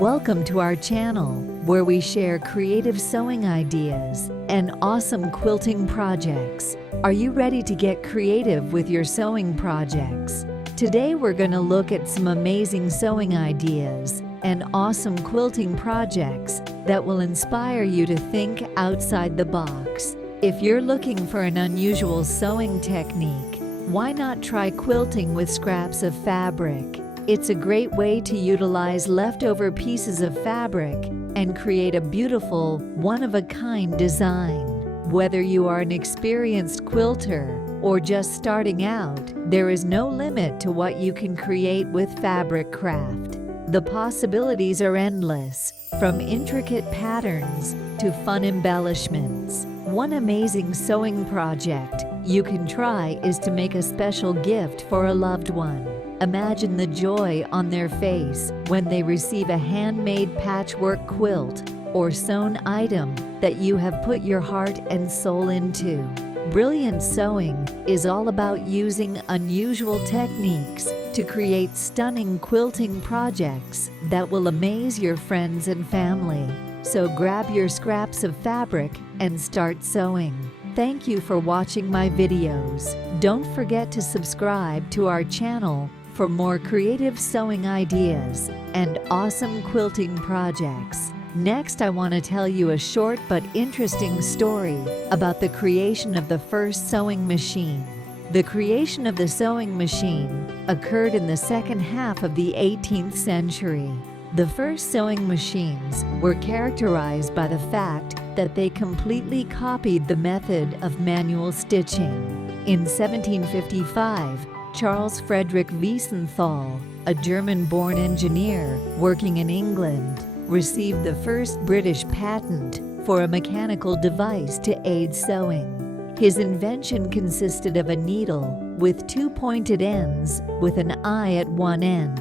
Welcome to our channel, where we share creative sewing ideas and awesome quilting projects. Are you ready to get creative with your sewing projects? Today we're going to look at some amazing sewing ideas and awesome quilting projects that will inspire you to think outside the box. If you're looking for an unusual sewing technique, why not try quilting with scraps of fabric? It's a great way to utilize leftover pieces of fabric and create a beautiful, one-of-a-kind design. Whether you are an experienced quilter or just starting out, there is no limit to what you can create with fabric craft. The possibilities are endless, from intricate patterns to fun embellishments. One amazing sewing project you can try is to make a special gift for a loved one. Imagine the joy on their face when they receive a handmade patchwork quilt or sewn item that you have put your heart and soul into. Brilliant sewing is all about using unusual techniques to create stunning quilting projects that will amaze your friends and family. So grab your scraps of fabric and start sewing. Thank you for watching my videos. Don't forget to subscribe to our channel for more creative sewing ideas and awesome quilting projects. Next, I want to tell you a short but interesting story about the creation of the first sewing machine. The creation of the sewing machine occurred in the second half of the 18th century. The first sewing machines were characterized by the fact that they completely copied the method of manual stitching. In 1755, Charles Frederick Wiesenthal, a German-born engineer working in England, received the first British patent for a mechanical device to aid sewing. His invention consisted of a needle with two pointed ends with an eye at one end.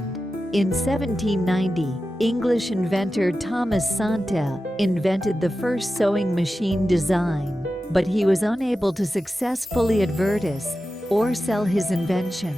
In 1790, English inventor Thomas Santa invented the first sewing machine design, but he was unable to successfully advertise or sell his invention.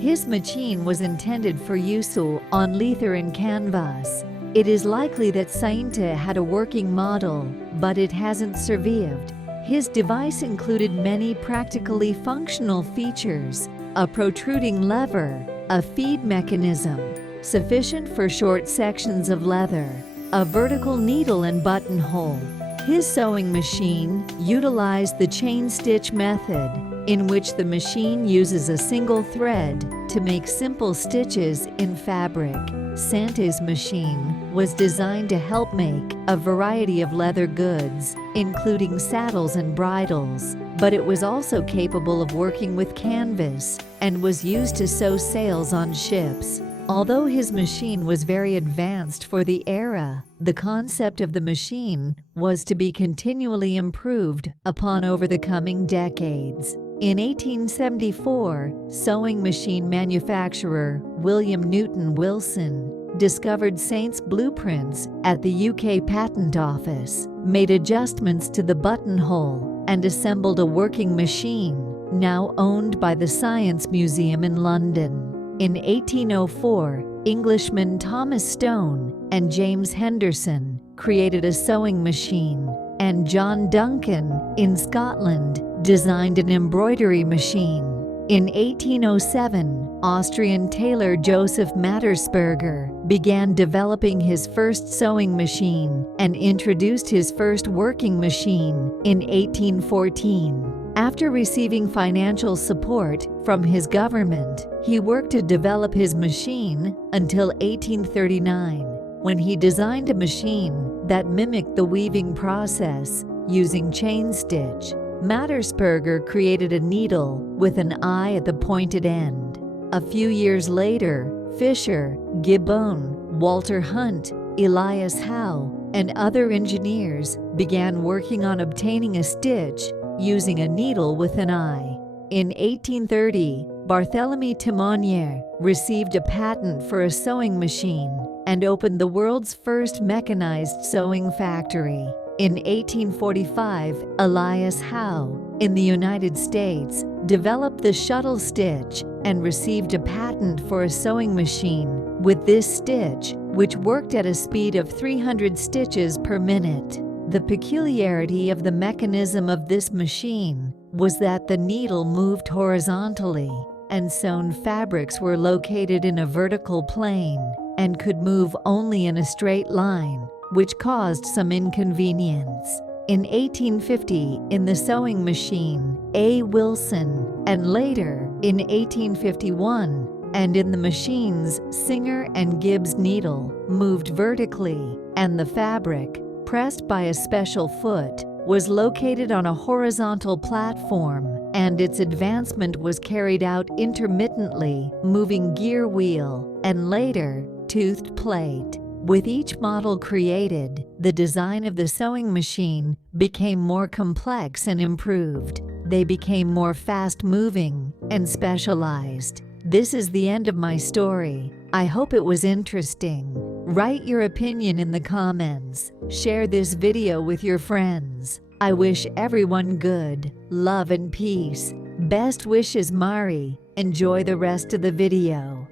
His machine was intended for use on leather and canvas. It is likely that Santa had a working model, but it hasn't survived. His device included many practically functional features: a protruding lever, a feed mechanism sufficient for short sections of leather, a vertical needle and buttonhole. His sewing machine utilized the chain stitch method, in which the machine uses a single thread to make simple stitches in fabric. Santa's machine was designed to help make a variety of leather goods, including saddles and bridles, but it was also capable of working with canvas and was used to sew sails on ships. Although his machine was very advanced for the era, the concept of the machine was to be continually improved upon over the coming decades. In 1874, sewing machine manufacturer William Newton Wilson discovered Saint's blueprints at the UK Patent Office, made adjustments to the buttonhole, and assembled a working machine, now owned by the Science Museum in London. In 1804, Englishmen Thomas Stone and James Henderson created a sewing machine, and John Duncan, in Scotland, designed an embroidery machine. In 1807, Austrian tailor Joseph Mattersberger began developing his first sewing machine and introduced his first working machine in 1814. After receiving financial support from his government, he worked to develop his machine until 1839, when he designed a machine that mimicked the weaving process using chain stitch. Mattersberger created a needle with an eye at the pointed end. A few years later, Fisher, Gibbon, Walter Hunt, Elias Howe, and other engineers began working on obtaining a stitch using a needle with an eye. In 1830, Barthélemy Timonier received a patent for a sewing machine and opened the world's first mechanized sewing factory. In 1845, Elias Howe, in the United States, developed the shuttle stitch and received a patent for a sewing machine. With this stitch, which worked at a speed of 300 stitches per minute. The peculiarity of the mechanism of this machine was that the needle moved horizontally, and sewn fabrics were located in a vertical plane and could move only in a straight line, which caused some inconvenience. In 1850, in the sewing machine A. Wilson, and later in 1851, and in the machines Singer and Gibbs needle, moved vertically, and the fabric, pressed by a special foot, was located on a horizontal platform, and its advancement was carried out intermittently, moving gear wheel, and later, toothed plate. With each model created, the design of the sewing machine became more complex and improved. They became more fast-moving and specialized. This is the end of my story. I hope it was interesting. Write your opinion in the comments. Share this video with your friends. I wish everyone good, love and peace. Best wishes, Mari. Enjoy the rest of the video.